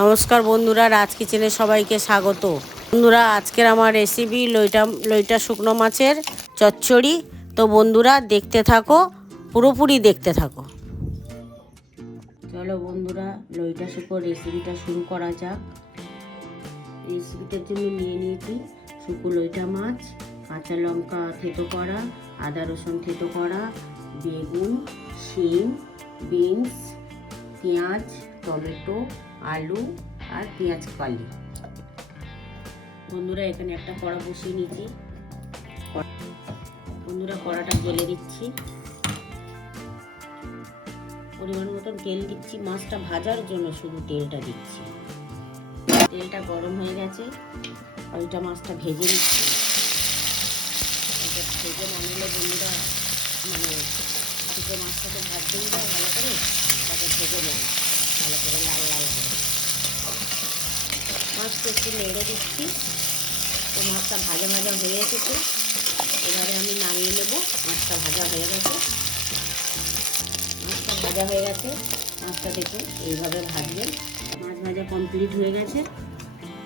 নমস্কার বন্ধুরা, রাজ কিচেনে সবাইকে স্বাগত। বন্ধুরা, আজকের আমার রেসিপি লইটা শুকনো মাছের চচ্চড়ি। তো বন্ধুরা দেখতে থাকো, পুরোপুরি দেখতে থাকো। চলো বন্ধুরা, লইটা শুকো রেসিপিটা শুরু করা যাক। রেসিপিটার জন্য নিয়ে নিয়েছি শুকনো লইটা মাছ, কাঁচা লঙ্কা থেতো করা, আদা রসুন থেতো করা, বেগুন, শিম, বিনস, পেঁয়াজ, টমেটো, আলু আর পেঁয়াজ কালি। বন্ধুরা, এখানে একটা কড়া বসিয়ে নিয়েছি। বন্ধুরা, কড়াটা জ্বেলে দিচ্ছি, পরিমাণ মতন তেল দিচ্ছি। মাছটা ভাজার জন্য শুধু তেলটা দিচ্ছি। তেলটা গরম হয়ে গেছে, ওইটা মাছটা ভেজে নিচ্ছি। এটা ভেজে না নিলে বন্ধুরা শুকনো মাছটাকে ভাজতেই যায় ভালো করে, তাকে ভেজে নেবে ভালো করে লাল লাল করে। মাছটা একটু নেড়ে দিচ্ছি। তো মাছটা ভাজা ভাজা হয়ে এসেছে, এবারে আমি নামিয়ে নেব। মাছটা ভাজা হয়ে গেছে, মাছটা দেখুন এইভাবে ভাজবেন। মাছ ভাজা কমপ্লিট হয়ে গেছে।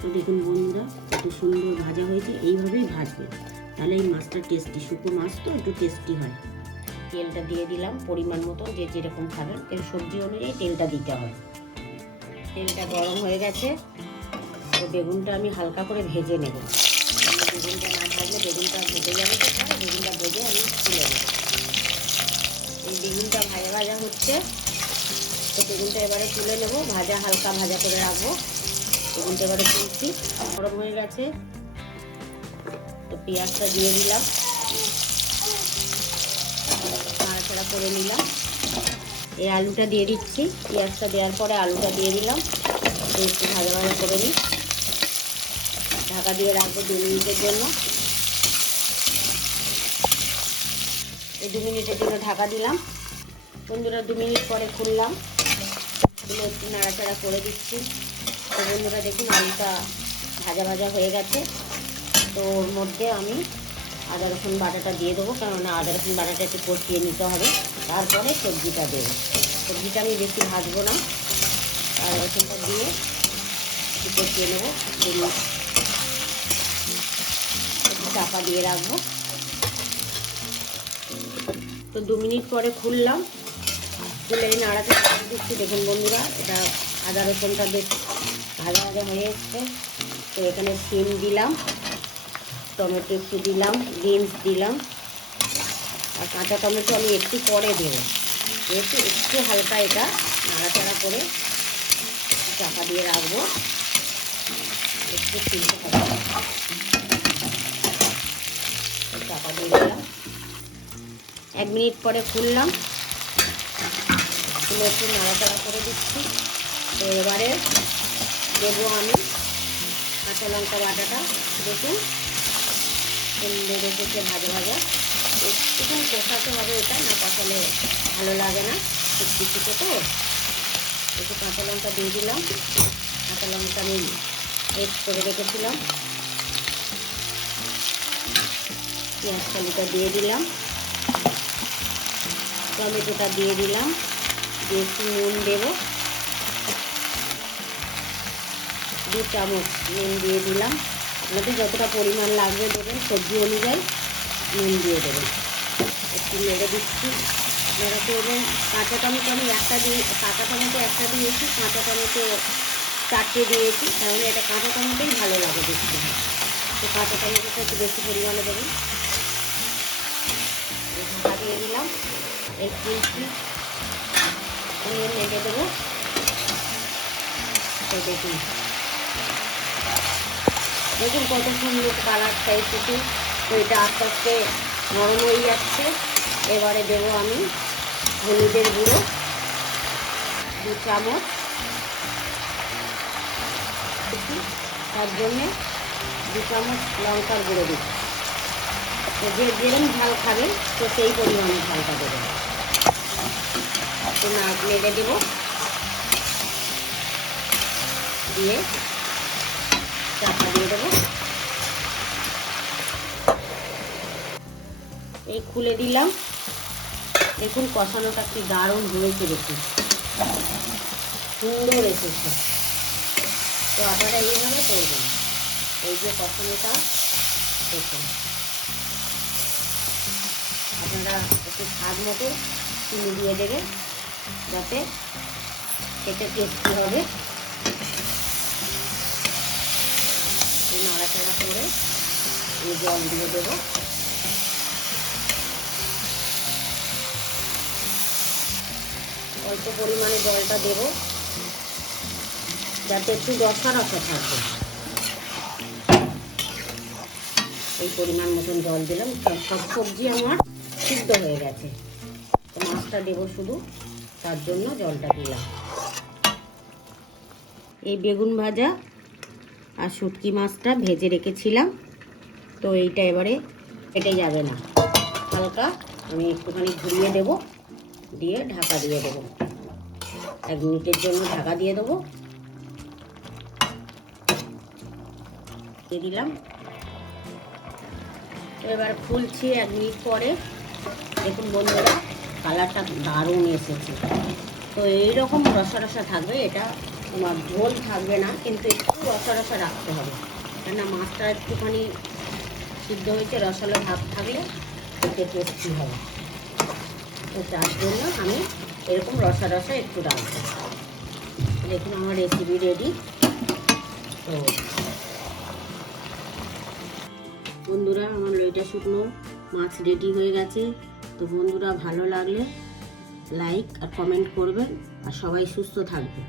তো দেখুন বন্ধুরা, কত সুন্দর ভাজা হয়েছে। এইভাবেই ভাজবেন, তাহলে এই মাছটা টেস্টি, শুকনো মাছ তো একটু টেস্টি হয়। তেলটা দিয়ে দিলাম পরিমাণ মতো, যে যেরকম খাবেন এর সবজি অনুযায়ী তেলটা দিতে হয়। তেলটা গরম হয়ে গেছে। তো বেগুনটা আমি হালকা করে ভেজে নেব। বেগুনটা না ভাজলে বেগুনটা ভেজে যাবে, তো বেগুনটা ভেজে আমি তুলে নেব। এই বেগুনটা ভাজা ভাজা হচ্ছে, তো বেগুনটা এবারে তুলে নেব। হালকা ভাজা করে রাখবো। বেগুনটা এবারে তুলছি, গরম হয়ে গেছে। তো পেঁয়াজটা দিয়ে দিলাম, নাড়াচাড়া করে নিলাম। এই আলুটা দিয়ে দিচ্ছি। পেঁয়াজটা দেওয়ার পরে আলুটা দিয়ে দিলাম, একটু ভাজা ভাজা করে নিই। ঢাকা দিয়ে রাখবো 2 মিনিটের জন্য। এই 2 মিনিটের জন্য ঢাকা দিলাম। বন্ধুরা, 2 মিনিট পরে খুললাম, খুলে একটু নাড়াচাড়া করে দিচ্ছি। তো বন্ধুরা দেখুন, আলুটা ভাজা ভাজা হয়ে গেছে। তো ওর মধ্যে আমি আদা রসুন বাটাটা দিয়ে দেবো, কেননা আদা রসুন বাটাটা একটু কষিয়ে নিতে হবে, তারপরে সবজিটা দেবো। সবজিটা আমি বেশি ভাজবো না, আদা রসুনটা দিয়ে একটু কষিয়ে নেবো। চাপা দিয়ে রাখবো। তো 2 মিনিট পরে খুললাম, খুলে নাড়াচাড়া করে দিচ্ছি। দেখুন বন্ধুরা, এটা আদা রসুনটা বেশ ভাজা ভাজা হয়ে এসছে। তো এখানে শিম দিলাম, টমেটো একটু দিলাম, বিনস দিলাম, আর কাঁচা টমেটো আমি একটু পরে দেবো। একটু হালকা এটা নাড়াচাড়া করে চাপা দিয়ে রাখবো, একটু সিদ্ধ হবে। চাপা দিয়ে দিলাম। 1 মিনিট পরে খুললাম, খুলে একটু নাড়াচাড়া করে দিচ্ছি। তো এবারে দেবো আমি কাঁচা লঙ্কা বাটাটা। দেখুন সুন্দর এসেছে ভাজা ভাজা। একটুখানি কষাতে হবে, এটা না কষালে ভালো লাগে না, খুব কিছুতে। তো একটু কাঁচা লঙ্কা দিয়ে দিলাম। কাঁচা লঙ্কা আমি পেস্ট করে রেখেছিলাম। পেঁয়াজ কালিটা দিয়ে দিলাম, টমেটোটা দিয়ে দিলাম, দিয়ে একটু নুন দেবো, 2 চামচ নুন দিয়ে দিলাম। আপনাদের যতটা পরিমাণ লাগবে দেবেন, সবজি অনুযায়ী নুন দিয়ে দেবেন। একটু নেড়ে দিচ্ছি, নেড়ে করবেন। কাঁচা টমেটো আমি কাঁচা টমেটো একটা দিয়েছি, কাঁচা টমেটো 4টে দিয়েছি, তাহলে এটা কাঁচা টমেটোই ভালো লাগে দেখতে। তো কাঁচা টমেটোটা একটু বেশি পরিমাণে দেবেন। ঢাকা দিয়ে দিলাম, একটু নেড়ে দেবো। তো দেখুন কত সুন্দর কালারটা এসেছে। তো এটা আস্তে আস্তে নরম হয়ে যাচ্ছে। এবারে দেবো আমি হলুদের গুঁড়ো 2 চামচ, তার জন্যে 2 চামচ লঙ্কার গুঁড়ো দিচ্ছি। তো যেরকম ঝাল খাবেন, তো সেই পরিমাণে ঝালটা দেবেন। তো নেড়ে দেবো, দিয়ে চাপা দিয়ে দেবো। এই খুলে দিলাম। দেখুন কষানোটা কি দারুণ হয়েছে, দেখুন সুন্দর এসেছে। তো আপনারা এইভাবে করবেন। এই যে কষানোটা দেখুন, আপনারা একটু স্বাদ মতো চিনি দিয়ে দেবেন যাতে খেতে টেস্টি হবে। নাড়াচাড়া করে আমি জল দিয়ে দেবো। অল্প পরিমাণে জলটা দেব যাতে একটু রসা রসা থাকবে। এই পরিমাণ মতন জল দিলাম। সব সবজি আমার সিদ্ধ হয়ে গেছে, তো মাছটা দেবো শুধু, তার জন্য জলটা দিলাম। এই বেগুন ভাজা আর শুটকি মাছটা ভেজে রেখেছিলাম, তো এইটা এবারে কেটে যাবে না, হালকা আমি একটুখানি ঘুরিয়ে দেব, দিয়ে ঢাকা দিয়ে দেবো। 1 মিনিটের জন্য ঢাকা দিয়ে দেবো। দিয়ে দিলাম। তো এবার খুলছি 1 মিনিট পরে। দেখুন বন্ধুরা, কালারটা দারুণ এসেছে। তো এইরকম রসা রসা থাকবে, এটা তোমার ঝোল থাকবে না, কিন্তু একটু রসা রসা রাখতে হবে, কেননা মাছটা একটুখানি সিদ্ধ হয়েছে, রসালো ভাব থাকলে খেতে টেস্টি হবে। তো তার জন্য আমি এরকম রসা রসা একটু রাখবো। দেখুন আমার রেসিপি রেডি। তো বন্ধুরা, আমার লইটা শুকনো মাছ রেডি হয়ে গেছে। তো বন্ধুরা, ভালো লাগলে লাইক আর কমেন্ট করবেন, আর সবাই সুস্থ থাকবে।